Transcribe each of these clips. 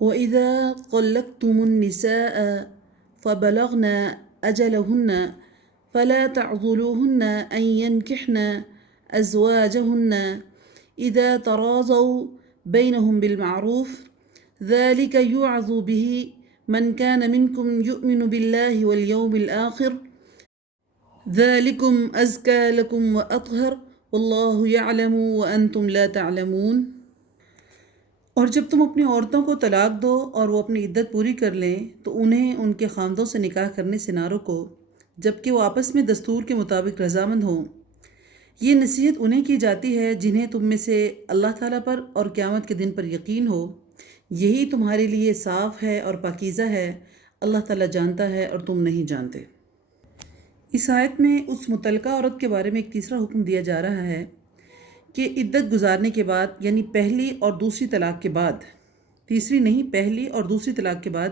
وَإِذَا طَلَّقْتُمُ النِّسَاءَ فَبَلَغْنَ أَجَلَهُنَّ فَلَا تَعْضُلُوهُنَّ أَن يَنكِحْنَ أَزْوَاجَهُنَّ إِذَا تَرَاضَوْا بَيْنَهُم بِالْمَعْرُوفِ ذَلِكَ يُوعَظُ بِهِ مَنْ كَانَ مِنْكُمْ يُؤْمِنُ بِاللَّهِ وَالْيَوْمِ الْآخِرِ ذَلِكُمْ أَزْكَى لَكُمْ وَأَطْهَرُ وَاللَّهُ يَعْلَمُ وَأَنْتُمْ لَا تَعْلَمُونَ۔ اور جب تم اپنی عورتوں کو طلاق دو اور وہ اپنی عدت پوری کر لیں تو انہیں ان کے خاندوں سے نکاح کرنے سے نہ روکو جبکہ وہ آپس میں دستور کے مطابق رضامند ہوں۔ یہ نصیحت انہیں کی جاتی ہے جنہیں تم میں سے اللہ تعالیٰ پر اور قیامت کے دن پر یقین ہو، یہی تمہارے لیے صاف ہے اور پاکیزہ ہے، اللہ تعالیٰ جانتا ہے اور تم نہیں جانتے۔ اس آیت میں اس مطلقہ عورت کے بارے میں ایک تیسرا حکم دیا جا رہا ہے کہ عدت گزارنے کے بعد، یعنی پہلی اور دوسری طلاق کے بعد، تیسری نہیں پہلی اور دوسری طلاق کے بعد،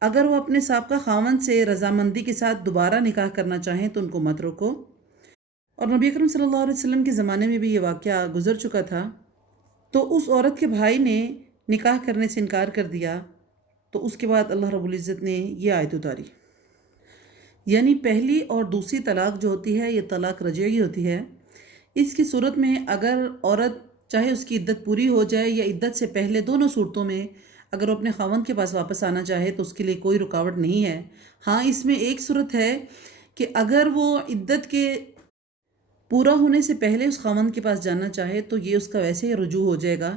اگر وہ اپنے سابقہ خاوند سے رضامندی کے ساتھ دوبارہ نکاح کرنا چاہیں تو ان کو مت روکو۔ اور نبی اکرم صلی اللہ علیہ وسلم کے زمانے میں بھی یہ واقعہ گزر چکا تھا، تو اس عورت کے بھائی نے نکاح کرنے سے انکار کر دیا، تو اس کے بعد اللہ رب العزت نے یہ آیت اتاری۔ یعنی پہلی اور دوسری طلاق جو ہوتی ہے یہ طلاق رجعی ہوتی ہے۔ اس کی صورت میں اگر عورت چاہے اس کی عدت پوری ہو جائے یا عدت سے پہلے، دونوں صورتوں میں اگر وہ اپنے خاوند کے پاس واپس آنا چاہے تو اس کے لیے کوئی رکاوٹ نہیں ہے۔ ہاں، اس میں ایک صورت ہے کہ اگر وہ عدت کے پورا ہونے سے پہلے اس خاوند کے پاس جانا چاہے تو یہ اس کا ویسے ہی رجوع ہو جائے گا،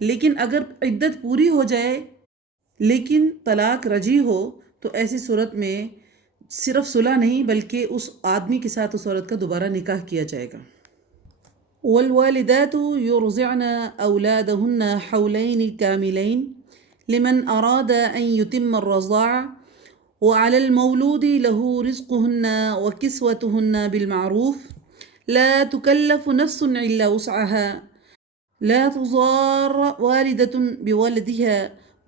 لیکن اگر عدت پوری ہو جائے لیکن طلاق رجعی ہو تو ایسی صورت میں صرف صلح نہیں بلکہ اس آدمی کے ساتھ اس عورت کا دوبارہ نکاح کیا جائے گا۔ وَالْوَالِدَاتُ يُرْضِعْنَ أَوْلَادَهُنَّ حَوْلَيْنِ كَامِلَيْنِ لِمَنْ أَرَادَ أَنْ يُتِمَّ الرَّضَاعَةَ وَعَلَى الْمَوْلُودِ لَهُ رِزْقُهُنَّ وَكِسْوَتُهُنَّ بِالْمَعْرُوفِ لَا تُكَلَّفُ نَفْسٌ إِلَّا وُسْعَهَا لَا تُضَارَّ وَالِدَةٌ بِوَلَدِهَا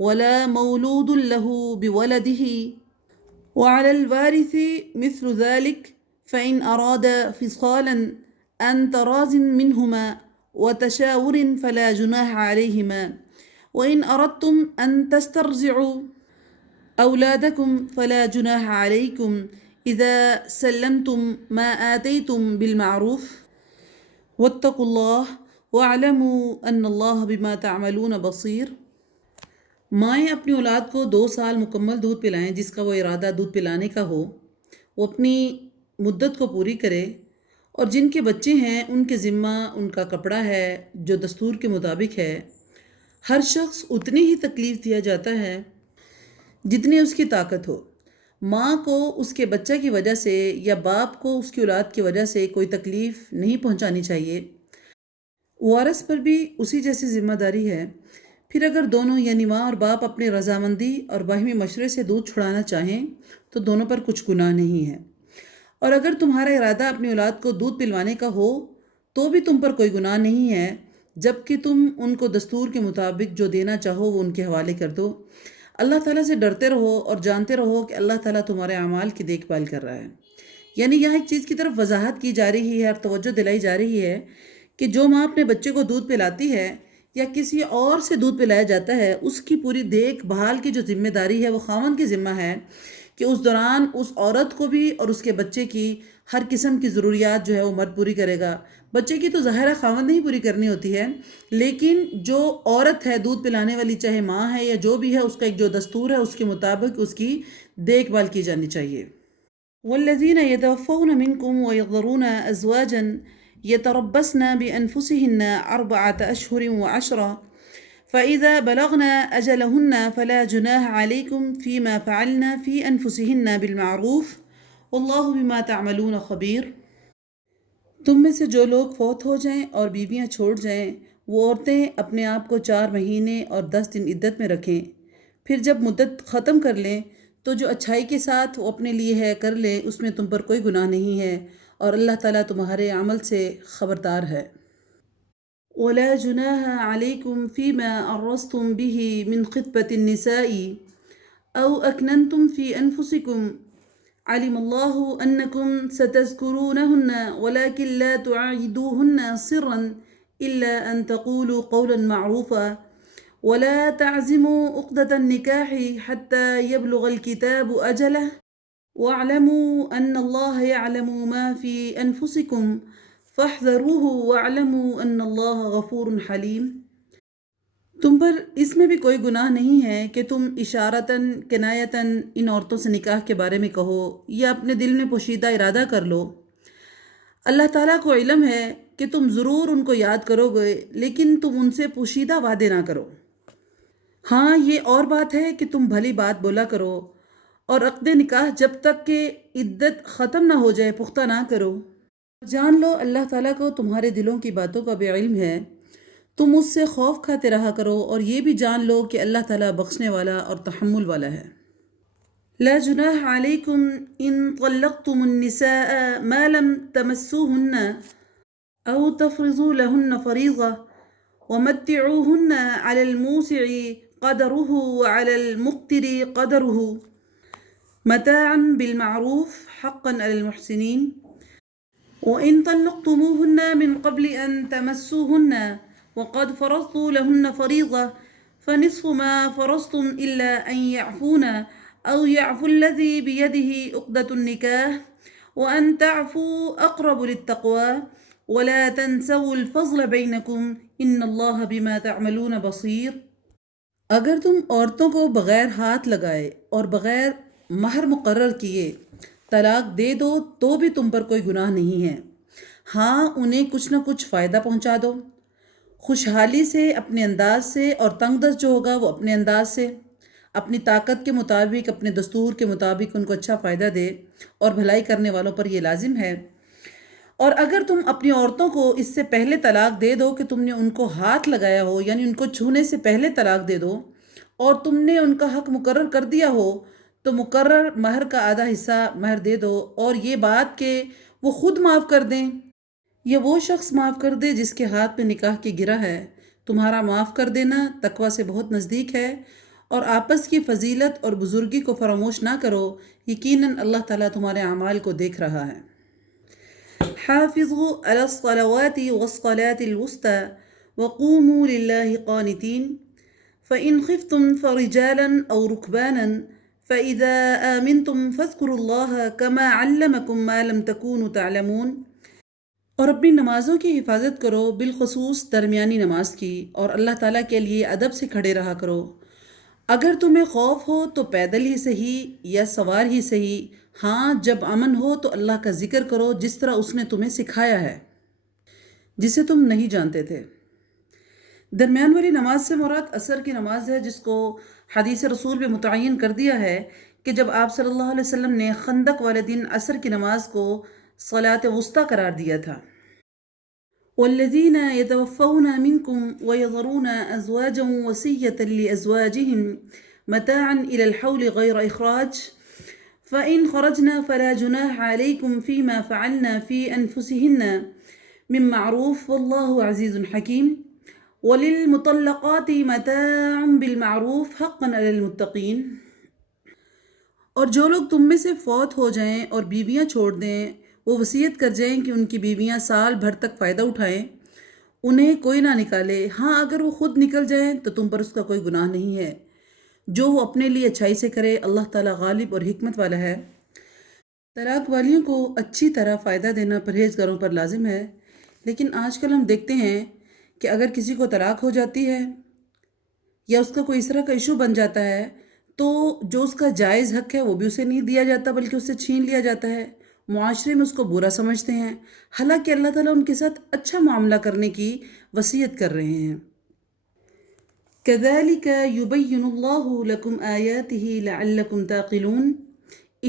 وَلَا مَوْلُودٌ لَهُ بِوَلَدِهِ وَعَلَى الْوَارِثِ مِثْلُ ذَلِكَ فَإِنْ أَرَادَ فِصَالًا عن تراض منهما وتشاور فلا جناح عليهما وإن أردتم أن تسترضعوا أولادكم فلا جناح عليكم إذا سلمتم ما آتيتم بالمعروف واتقوا الله واعلموا أن الله بما تعملون بصير۔ مائیں اپنی اولاد کو 2 سال مکمل دودھ پلائیں جس کا وہ ارادہ دودھ پلانے کا ہو، وہ اپنی مدت کو پوری کرے، اور جن کے بچے ہیں ان کے ذمہ ان کا کپڑا ہے جو دستور کے مطابق ہے۔ ہر شخص اتنی ہی تکلیف دیا جاتا ہے جتنی اس کی طاقت ہو۔ ماں کو اس کے بچہ کی وجہ سے یا باپ کو اس کی اولاد کی وجہ سے کوئی تکلیف نہیں پہنچانی چاہیے۔ وارث پر بھی اسی جیسی ذمہ داری ہے۔ پھر اگر دونوں یعنی ماں اور باپ اپنی رضامندی اور باہمی مشورے سے دودھ چھڑانا چاہیں تو دونوں پر کچھ گناہ نہیں ہے، اور اگر تمہارا ارادہ اپنی اولاد کو دودھ پلوانے کا ہو تو بھی تم پر کوئی گناہ نہیں ہے، جبکہ تم ان کو دستور کے مطابق جو دینا چاہو وہ ان کے حوالے کر دو۔ اللہ تعالیٰ سے ڈرتے رہو اور جانتے رہو کہ اللہ تعالیٰ تمہارے اعمال کی دیکھ بھال کر رہا ہے۔ یعنی یہاں ایک چیز کی طرف وضاحت کی جا رہی ہے اور توجہ دلائی جا رہی ہے کہ جو ماں اپنے بچے کو دودھ پلاتی ہے یا کسی اور سے دودھ پلایا جاتا ہے، اس کی پوری دیکھ بھال کی جو ذمہ داری ہے وہ خاوند کی ذمہ ہے کہ اس دوران اس عورت کو بھی اور اس کے بچے کی ہر قسم کی ضروریات جو ہے وہ مرد پوری کرے گا۔ بچے کی تو ظاہر ہے خاوند نہیں پوری کرنی ہوتی ہے، لیکن جو عورت ہے دودھ پلانے والی، چاہے ماں ہے یا جو بھی ہے، اس کا ایک جو دستور ہے اس کے مطابق اس کی دیکھ بھال کی جانی چاہیے۔ وَالَّذِينَ يَتَوَفَّوْنَ مِنْكُمْ وَيَذَرُونَ أَزْوَاجًا يَتَرَبَّصْنَ بِأَنفُسِهِنَّ 4 أشهر و10 فَإِذَا بَلَغْنَ أَجَلَهُنَّ فَلَا جُنَاحَ عَلَيْكُمْ فِيمَا فَعَلْنَ فِي أَنفُسِهِنَّ بِالْمَعْرُوفِ وَاللَّهُ بِمَا تَعْمَلُونَ خَبِيرٌ۔ تم میں سے جو لوگ فوت ہو جائیں اور بیویاں چھوڑ جائیں، وہ عورتیں اپنے آپ کو 4 مہینے اور 10 دن عدت میں رکھیں، پھر جب مدت ختم کر لیں تو جو اچھائی کے ساتھ وہ اپنے لیے ہے کر لیں، اس میں تم پر کوئی گناہ نہیں ہے، اور اللہ تعالیٰ تمہارے عمل سے خبردار ہے۔ وَلَا جُنَاحَ عَلَيْكُمْ فِيمَا عَرَّضْتُمْ بِهِ مِنْ خِطْبَةِ النِّسَاءِ أَوْ أَكْنَنْتُمْ فِي أَنفُسِكُمْ عَلِمَ اللَّهُ أَنَّكُمْ سَتَذْكُرُونَهُنَّ وَلَكِنْ لَا تُعَاهِدُوهُنَّ سِرًّا إِلَّا أَن تَقُولُوا قَوْلًا مَعْرُوفًا ولا تعزموا عقدة النكاح حتى يبلغ الكتاب أجله واعلموا أن الله يعلم ما في أنفسكم فاحذروه واعلموا أن الله غفور حليم۔ تم پر اس میں بھی کوئی گناہ نہیں ہے کہ تم اشارتاً کنایتاً ان عورتوں سے نکاح کے بارے میں کہو یا اپنے دل میں پوشیدہ ارادہ کر لو۔ اللہ تعالیٰ کو علم ہے کہ تم ضرور ان کو یاد کرو گے، لیکن تم ان سے پوشیدہ وعدے نہ کرو۔ ہاں یہ اور بات ہے کہ تم بھلی بات بولا کرو اور عقد نکاح جب تک کہ عدت ختم نہ ہو جائے پختہ نہ کرو۔ جان لو اللہ تعالیٰ کو تمہارے دلوں کی باتوں کا بھی علم ہے، تم اس سے خوف کھاتے رہا کرو، اور یہ بھی جان لو کہ اللہ تعالیٰ بخشنے والا اور تحمل والا ہے۔ لا جناح علیکم ان طلقتم النساء ما لم تمسوهن او تفرضوا لهن فریضة ومتعوهن على الموسع قدره وعلى المقتر قدره متاعا بالمعروف حقا على المحسنين وإن طلقتموهن من قبل أن تمسوهن وقد فرضتم لهن فريضة فنصف ما فرضتم إلا أن يعفون أو يعفو الذي بيده عقدة النكاح وأن تعفوا أقرب للتقوى ولا تنسوا الفضل بينكم إن الله بما تعملون بصير۔ اگر تم عورتوں کو بغیر ہاتھ لگائے اور بغیر مہر مقرر کیے طلاق دے دو تو بھی تم پر کوئی گناہ نہیں ہے۔ ہاں انہیں کچھ نہ کچھ فائدہ پہنچا دو، خوشحالی سے، اپنے انداز سے، اور تنگ دست جو ہوگا وہ اپنے انداز سے، اپنی طاقت کے مطابق، اپنے دستور کے مطابق ان کو اچھا فائدہ دے، اور بھلائی کرنے والوں پر یہ لازم ہے۔ اور اگر تم اپنی عورتوں کو اس سے پہلے طلاق دے دو کہ تم نے ان کو ہاتھ لگایا ہو، یعنی ان کو چھونے سے پہلے طلاق دے دو، اور تم نے ان کا حق مقرر کر دیا ہو، تو مقرر مہر کا آدھا حصہ مہر دے دو، اور یہ بات کہ وہ خود معاف کر دیں یا وہ شخص معاف کر دے جس کے ہاتھ میں نکاح کی گرہ ہے۔ تمہارا معاف کر دینا تقوی سے بہت نزدیک ہے، اور آپس کی فضیلت اور بزرگی کو فراموش نہ کرو، یقیناً اللہ تعالیٰ تمہارے اعمال کو دیکھ رہا ہے۔ حافظوا على الصلوات والصلاة الوسطى وقوموا لله قانتين فإن خفتم فرجالا أو ركبانا فإذا آمنتم فاذكروا الله كما علمكم ما لم تكونوا تعلمون۔ اور اپنی نمازوں کی حفاظت کرو، بالخصوص درمیانی نماز کی، اور اللہ تعالیٰ کے لیے ادب سے کھڑے رہا کرو۔ اگر تمہیں خوف ہو تو پیدل ہی صحیح یا سوار ہی صحیح، ہاں جب امن ہو تو اللہ کا ذکر کرو جس طرح اس نے تمہیں سکھایا ہے، جسے تم نہیں جانتے تھے۔ درمیان والی نماز سے مراد عصر کی نماز ہے، جس کو حدیث رسول میں متعین کر دیا ہے کہ جب آپ صلی اللہ علیہ وسلم نے خندق والے دن عصر کی نماز کو صلاۃ وسطیٰ قرار دیا تھا۔ والذین یتوفون منکم ویذرون ازواجا وصیۃ لازواجہم متاعا الی الحول غیر اخراج فإن خرجنا فلا جناح عليكم فيما فعلنا في أنفسهن من معروف والله عزيز حكيم وللمطلقات متاع بالمعروف حقا على المتقين۔ اور جو لوگ تم میں سے فوت ہو جائیں اور بیویاں چھوڑ دیں، وہ وصیت کر جائیں کہ ان کی بیویاں سال بھر تک فائدہ اٹھائیں، انہیں کوئی نہ نکالے۔ ہاں اگر وہ خود نکل جائیں تو تم پر اس کا کوئی گناہ نہیں ہے، جو وہ اپنے لیے اچھائی سے کرے، اللہ تعالیٰ غالب اور حکمت والا ہے۔ طلاق والیوں کو اچھی طرح فائدہ دینا پرہیزگاروں پر لازم ہے، لیکن آج کل ہم دیکھتے ہیں کہ اگر کسی کو طلاق ہو جاتی ہے یا اس کا کوئی اس طرح کا ایشو بن جاتا ہے تو جو اس کا جائز حق ہے وہ بھی اسے نہیں دیا جاتا، بلکہ اسے چھین لیا جاتا ہے۔ معاشرے میں اس کو برا سمجھتے ہیں، حالانکہ اللہ تعالیٰ ان کے ساتھ اچھا معاملہ کرنے کی وصیت کر رہے ہیں۔ كَذَلِكَ يُبَيِّنُ اللَّهُ لَكُمْ آيَاتِهِ لَعَلَّكُمْ تَعْقِلُونَ۔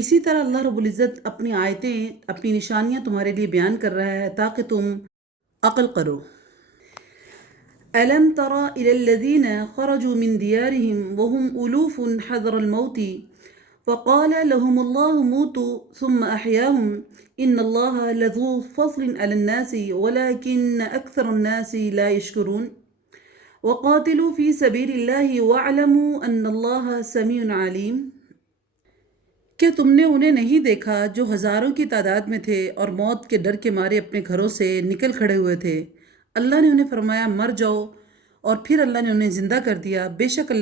اسی طرح اللہ رب العزت اپنی آیتیں، اپنی نشانیاں تمہارے لیے بیان کر رہا ہے تاکہ تم عقل کرو۔ أَلَمْ تَرَ إِلَى الَّذِينَ خَرَجُوا مِنْ دِيَارِهِمْ وَهُمْ أُلُوفٌ حَذَرَ الْمَوْتِ فَقَالَ لَهُمُ اللَّهُ مُوتُوا ثُمَّ أَحْيَاهُمْ إِنَّ اللَّهَ لَذُو فَضْلٍ عَلَى النَّاسِ وَلَكِنَّ أَكْثَرَ النَّاسِ لَا يَشْكُرُونَ۔ وَقَاتِلُوا فِي سَبِيلِ اللَّهِ وَاعْلَمُوا أَنَّ اللَّهَ سَمِيعٌ عَلِيمٌ۔ کیا تم نے انہیں نہیں دیکھا جو ہزاروں کی تعداد میں تھے اور موت کے ڈر کے مارے اپنے گھروں سے نکل کھڑے ہوئے تھے؟ اللہ نے انہیں فرمایا مر جاؤ، اور پھر اللہ نے انہیں زندہ کر دیا۔ بے شک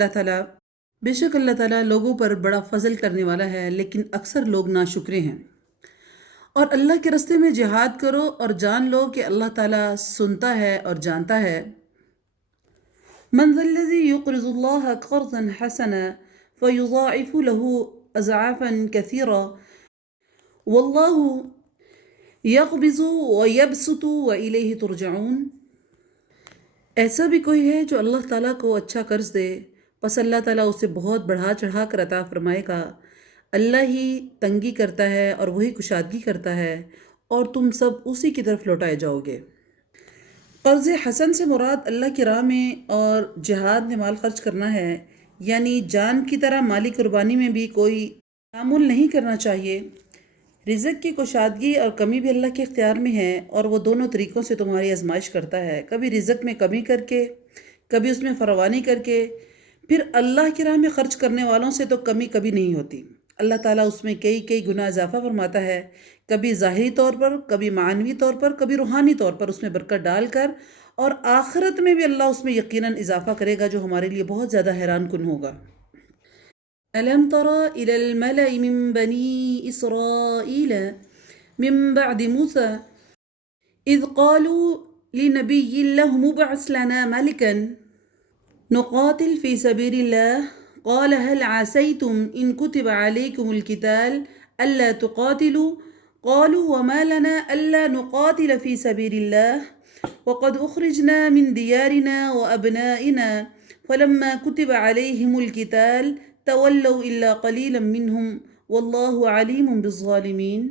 اللہ تعالیٰ لوگوں پر بڑا فضل کرنے والا ہے، لیکن اکثر لوگ ناشکرے ہیں۔ اور اللہ کے راستے میں جہاد کرو اور جان لو کہ اللہ تعالیٰ سنتا ہے اور جانتا ہے۔ من ذا الذي يقرض الله قرضا حسنا فيضاعف له اضعافا كثيرا والله يقبض ويبسط وإليه ترجعون۔ ایسا بھی کوئی ہے جو اللہ تعالیٰ کو اچھا قرض دے، پس اللہ تعالیٰ اسے بہت بڑھا چڑھا کر عطا فرمائے گا۔ اللہ ہی تنگی کرتا ہے اور وہی کشادگی کرتا ہے، اور تم سب اسی کی طرف لوٹائے جاؤ گے۔ قرض حسن سے مراد اللہ کی راہ میں اور جہاد میں مال خرچ کرنا ہے، یعنی جان کی طرح مالی قربانی میں بھی کوئی تعامل نہیں کرنا چاہیے۔ رزق کی کشادگی اور کمی بھی اللہ کے اختیار میں ہے، اور وہ دونوں طریقوں سے تمہاری آزمائش کرتا ہے، کبھی رزق میں کمی کر کے، کبھی اس میں فراوانی کر کے۔ پھر اللہ کی راہ میں خرچ کرنے والوں سے تو کمی کبھی نہیں ہوتی، اللہ تعالیٰ اس میں کئی گنا اضافہ فرماتا ہے، کبھی ظاہری طور پر، کبھی معنوی طور پر، کبھی روحانی طور پر اس میں برکت ڈال کر، اور آخرت میں بھی اللہ اس میں یقیناً اضافہ کرے گا جو ہمارے لیے بہت زیادہ حیران کن ہوگا۔ ألم تر إلى الملأ من بني إسرائيل من بعد موسى إذ قالوا لنبي له مبعث لنا ملكا نقاتل في سبيل الله قال هل عسيتم إن كتب عليكم القتال ألا تقاتلوا قالوا وما لنا ألا نقاتل في سبيل الله وقد أخرجنا من ديارنا وأبنائنا فلما كتب عليهم القتال تولوا إلا قليلا منهم والله عليم بالظالمين۔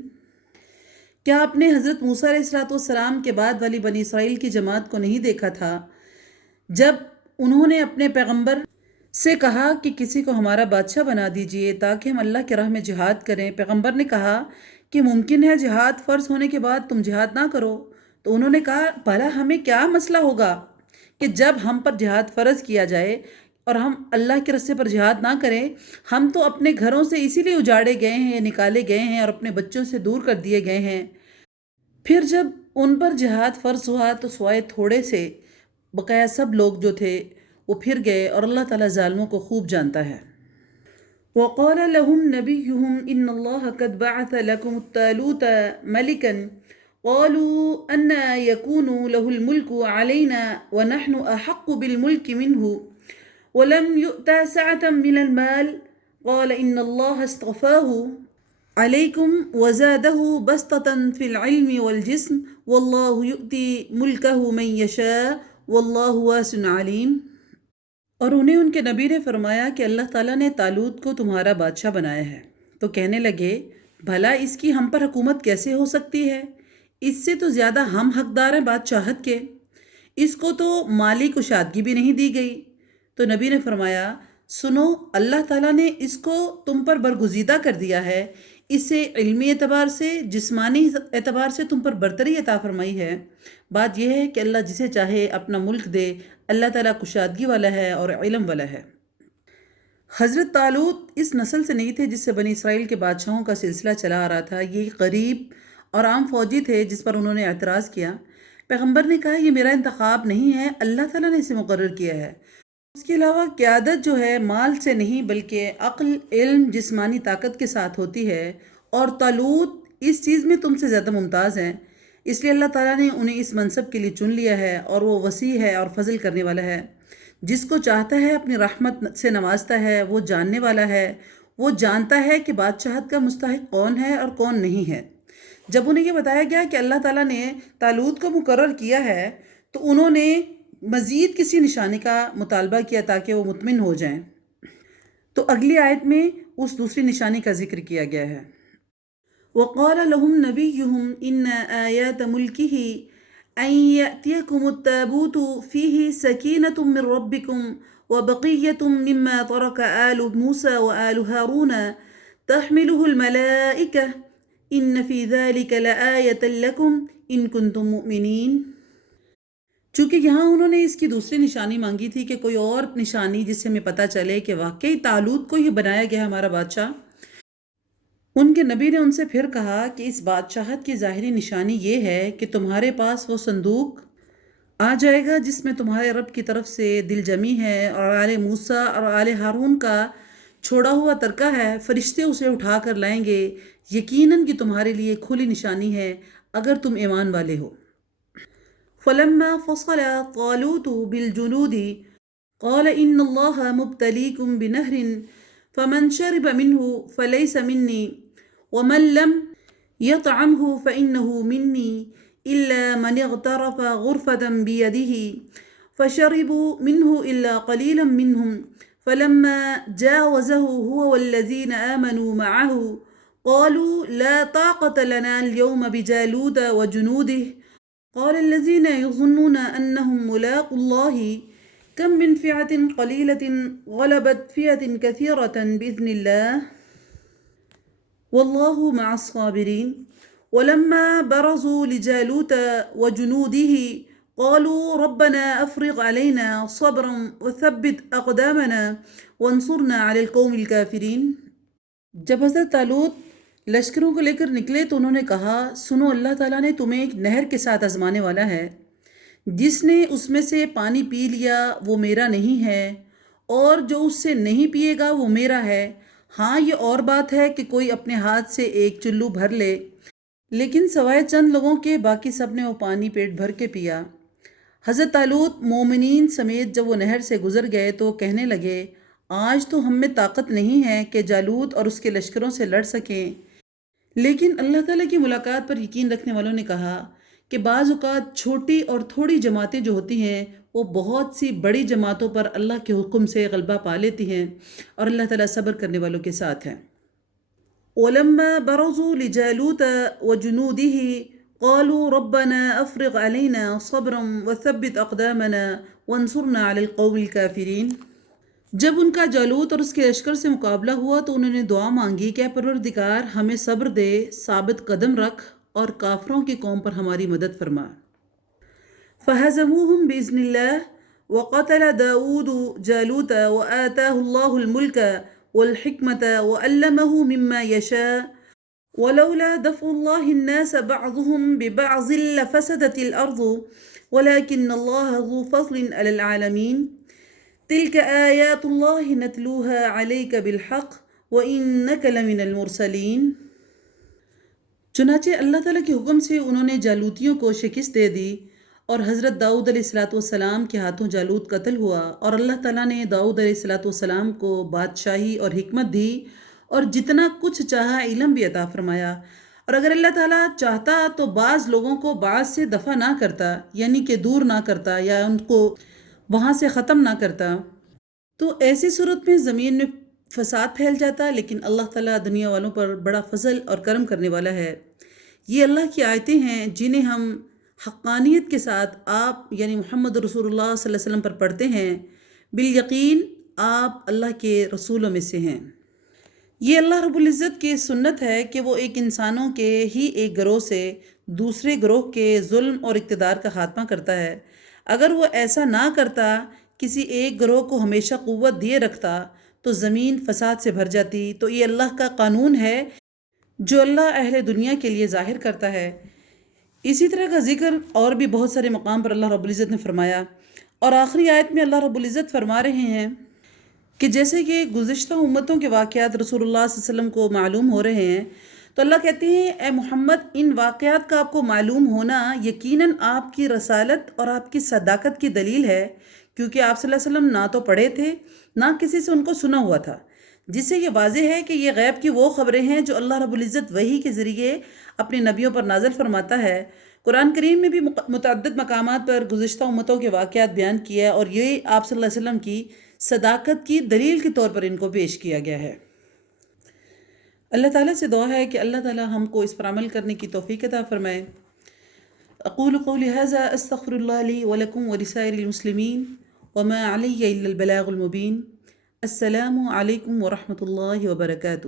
کیا آپ نے حضرت موسیٰ علیہ السلام کے بعد والی بنی اسرائیل کی جماعت کو نہیں دیکھا تھا جب انہوں نے اپنے پیغمبر سے کہا کہ کسی کو ہمارا بادشاہ بنا دیجئے تاکہ ہم اللہ کی راہ میں جہاد کریں؟ پیغمبر نے کہا کہ ممکن ہے جہاد فرض ہونے کے بعد تم جہاد نہ کرو، تو انہوں نے کہا بھلا ہمیں کیا مسئلہ ہوگا کہ جب ہم پر جہاد فرض کیا جائے اور ہم اللہ کے راستے پر جہاد نہ کریں؟ ہم تو اپنے گھروں سے اسی لیے اجاڑے گئے ہیں، نکالے گئے ہیں اور اپنے بچوں سے دور کر دیے گئے ہیں۔ پھر جب ان پر جہاد فرض ہوا تو سوائے تھوڑے سے بقایا سب لوگ جو تھے وہ پھر گئے، اور اللہ تعالیٰ ظالموں کو خوب جانتا ہے۔ وَقَالَ لَهُمْ نَبِيُّهُمْ إِنَّ اللَّهَ قَدْ بَعَثَ لَكُمُ الطَّالُوتَ مَلِكًا قَالُوا أَنَّىٰ يَكُونُ لَهُ الْمُلْكُ عَلَيْنَا وَنَحْنُ أَحَقُّ بِالْمُلْكِ مِنْهُ وَلَمْ يُؤْتَ سَعَةً مِنَ الْمَالِ قَالَ إِنَّ اللَّهَ اصْطَفَاهُ عَلَيْكُمْ وَزَادَهُ بَسْطَةً فِي الْعِلْمِ وَالْجِسْمِ وَاللَّهُ يُؤْتِي مُلْكَهُ مَن يَشَاءُ وَاللَّهُ وَاسِعٌ عَلِيمٌ۔ اور انہیں ان کے نبی نے فرمایا کہ اللہ تعالیٰ نے طالوت کو تمہارا بادشاہ بنایا ہے، تو کہنے لگے بھلا اس کی ہم پر حکومت کیسے ہو سکتی ہے؟ اس سے تو زیادہ ہم حقدار ہیں بادشاہت کے، اس کو تو مالی کشادگی بھی نہیں دی گئی۔ تو نبی نے فرمایا سنو، اللہ تعالیٰ نے اس کو تم پر برگزیدہ کر دیا ہے، اسے علمی اعتبار سے، جسمانی اعتبار سے تم پر برتری عطا فرمائی ہے۔ بات یہ ہے کہ اللہ جسے چاہے اپنا ملک دے، اللہ تعالیٰ کشادگی والا ہے اور علم والا ہے۔ حضرت طالوت اس نسل سے نہیں تھے جس سے بنی اسرائیل کے بادشاہوں کا سلسلہ چلا آ رہا تھا، یہ غریب اور عام فوجی تھے جس پر انہوں نے اعتراض کیا۔ پیغمبر نے کہا یہ میرا انتخاب نہیں ہے، اللہ تعالیٰ نے اسے مقرر کیا ہے۔ اس کے علاوہ قیادت جو ہے مال سے نہیں بلکہ عقل، علم، جسمانی طاقت کے ساتھ ہوتی ہے، اور طالوت اس چیز میں تم سے زیادہ ممتاز ہیں، اس لیے اللہ تعالیٰ نے انہیں اس منصب کے لیے چن لیا ہے، اور وہ وسیع ہے اور فضل کرنے والا ہے، جس کو چاہتا ہے اپنی رحمت سے نوازتا ہے، وہ جاننے والا ہے، وہ جانتا ہے کہ بادشاہت کا مستحق کون ہے اور کون نہیں ہے۔ جب انہیں یہ بتایا گیا کہ اللہ تعالیٰ نے طالوت کو مقرر کیا ہے تو انہوں نے مزید کسی نشانی کا مطالبہ کیا تاکہ وہ مطمئن ہو جائیں، تو اگلی آیت میں اس دوسری نشانی کا ذکر کیا گیا ہے۔ وَقَالَ لَهُمْ نَبِيُّهُمْ إِنَّ آيَاتَ مُلْكِهِ أَن يَأْتِيَكُمُ التَّابُوتُ فِيهِ سَكِينَةٌ مِّن رَّبِّكُمْ وَبَقِيَّةٌ مِّمَّا تَرَكَ آلُ مُوسَىٰ وَآلُ هَارُونَ تَحْمِلُهُ الْمَلَائِكَةُ إِنَّ فِي ذَلِكَ لَآيَةً لَّكُمْ إِن كُنتُم مُّؤْمِنِينَ۔ چونکہ یہاں انہوں نے اس کی دوسری نشانی مانگی تھی کہ کوئی اور نشانی جس سے ہمیں پتہ چلے کہ واقعی طالوت کو ہی بنایا گیا ہمارا بادشاہ۔ ان کے نبی نے ان سے پھر کہا کہ اس بادشاہت کی ظاہری نشانی یہ ہے کہ تمہارے پاس وہ صندوق آ جائے گا جس میں تمہارے رب کی طرف سے دل جمی ہے اور آل موسیٰ اور آل ہارون کا چھوڑا ہوا ترکہ ہے، فرشتے اسے اٹھا کر لائیں گے، یقیناً کہ تمہارے لیے کھلی نشانی ہے اگر تم ایمان والے ہو۔ فلما فصل طالوت بالجنود قال ان اللہ مبتلیکم بنہر فمن شرب منہ فلیس منی ومن لم يطعمه فإنه مني إلا من اغترف غرفة بيده فشربوا منه إلا قليلا منهم فلما جاوزه هو والذين آمنوا معه قالوا لا طاقة لنا اليوم بجالوت وجنوده قال الذين يظنون أنهم ملاقو الله كم من فئة قليلة غلبت فئة كثيرة بإذن الله والله مع الصابرين ولما برزوا لجالوت وجنوده قالوا ربنا افرغ علينا صبرا وثبت اقدامنا وانصرنا على القوم الكافرين۔ جب حضرت طالوت لشکروں کو لے کر نکلے تو انہوں نے کہا، سنو، اللہ تعالیٰ نے تمہیں ایک نہر کے ساتھ آزمانے والا ہے، جس نے اس میں سے پانی پی لیا وہ میرا نہیں ہے، اور جو اس سے نہیں پیے گا وہ میرا ہے۔ ہاں، یہ اور بات ہے کہ کوئی اپنے ہاتھ سے ایک چلو بھر لے، لیکن سوائے چند لوگوں کے باقی سب نے وہ پانی پیٹ بھر کے پیا۔ حضرت طالوت مومنین سمیت جب وہ نہر سے گزر گئے تو کہنے لگے، آج تو ہم میں طاقت نہیں ہے کہ جالوت اور اس کے لشکروں سے لڑ سکیں۔ لیکن اللہ تعالیٰ کی ملاقات پر یقین رکھنے والوں نے کہا کہ بعض اوقات چھوٹی اور تھوڑی جماعتیں جو ہوتی ہیں وہ بہت سی بڑی جماعتوں پر اللہ کے حکم سے غلبہ پا لیتی ہیں، اور اللہ تعالیٰ صبر کرنے والوں کے ساتھ ہیں۔ وَلَمَّا بَرَزُوا لِجَالُوتَ وَجُنُودِهِ قَالُوا رَبَّنَا أَفْرِغْ عَلَيْنَا صَبْرًا وَثَبِّتْ أَقْدَامَنَا وَانصُرْنَا عَلَى الْقَوْمِ الْكَافِرِينَ۔ جب ان کا جالوت اور اس کے لشکر سے مقابلہ ہوا تو انہوں نے دعا مانگی کہ اے پروردگار، ہمیں صبر دے، ثابت قدم رکھ اور کافروں کی قوم پر ہماری مدد فرما۔ فَهَزَمُوهُمْ بِإِذْنِ اللَّهِ وَقَتَلَ دَاوُودُ جَالُوتَ وَآتَاهُ اللَّهُ الْمُلْكَ والحكمة وعلمه مما يشاء ولولا دفع الله الناس بعضهم ببعض لفسدت الأرض ولكن الله ذو فضل على العالمين تلك آيات الله نتلوها عليك بالحق وإنك لمن المرسلين۔ چنانچہ اللہ تعالیٰ کے حکم سے انہوں نے جالوتیوں کو شکست دے دی، اور حضرت داؤد علیہ السلام کے ہاتھوں جالوت قتل ہوا، اور اللہ تعالیٰ نے داؤد علیہ السلام کو بادشاہی اور حکمت دی اور جتنا کچھ چاہا علم بھی عطا فرمایا۔ اور اگر اللہ تعالیٰ چاہتا تو بعض لوگوں کو بعض سے دفع نہ کرتا، یعنی کہ دور نہ کرتا یا ان کو وہاں سے ختم نہ کرتا، تو ایسی صورت میں زمین میں فساد پھیل جاتا۔ لیکن اللہ تعالیٰ دنیا والوں پر بڑا فضل اور کرم کرنے والا ہے۔ یہ اللہ کی آیتیں ہیں جنہیں ہم حقانیت کے ساتھ آپ یعنی محمد رسول اللہ صلی اللہ علیہ وسلم پر پڑھتے ہیں۔ بالیقین آپ اللہ کے رسولوں میں سے ہیں۔ یہ اللہ رب العزت کی سنت ہے کہ وہ ایک انسانوں کے ہی ایک گروہ سے دوسرے گروہ کے ظلم اور اقتدار کا خاتمہ کرتا ہے۔ اگر وہ ایسا نہ کرتا، کسی ایک گروہ کو ہمیشہ قوت دیے رکھتا، تو زمین فساد سے بھر جاتی۔ تو یہ اللہ کا قانون ہے جو اللہ اہل دنیا کے لیے ظاہر کرتا ہے۔ اسی طرح کا ذکر اور بھی بہت سارے مقام پر اللہ رب العزت نے فرمایا، اور آخری آیت میں اللہ رب العزت فرما رہے ہیں کہ جیسے کہ گزشتہ امتوں کے واقعات رسول اللہ صلی اللہ علیہ وسلم کو معلوم ہو رہے ہیں، تو اللہ کہتے ہیں اے محمد، ان واقعات کا آپ کو معلوم ہونا یقیناً آپ کی رسالت اور آپ کی صداقت کی دلیل ہے، کیونکہ آپ صلی اللہ علیہ وسلم نہ تو پڑھے تھے نہ کسی سے ان کو سنا ہوا تھا، جس سے یہ واضح ہے کہ یہ غیب کی وہ خبریں ہیں جو اللہ رب العزت وحی کے ذریعے اپنے نبیوں پر نازل فرماتا ہے۔ قرآن کریم میں بھی متعدد مقامات پر گزشتہ امتوں کے واقعات بیان کیا ہے، اور یہ آپ صلی اللہ علیہ وسلم کی صداقت کی دلیل کے طور پر ان کو پیش کیا گیا ہے۔ اللہ تعالیٰ سے دعا ہے کہ اللہ تعالیٰ ہم کو اس پر عمل کرنے کی توفیق عطا فرمائے۔ اقول قولی ھذا استغفر اللہ لی ولکم ولسائر المسلمین وما علی الا البلاغ المبین۔ السلام علیکم ورحمۃ اللہ وبرکاتہ۔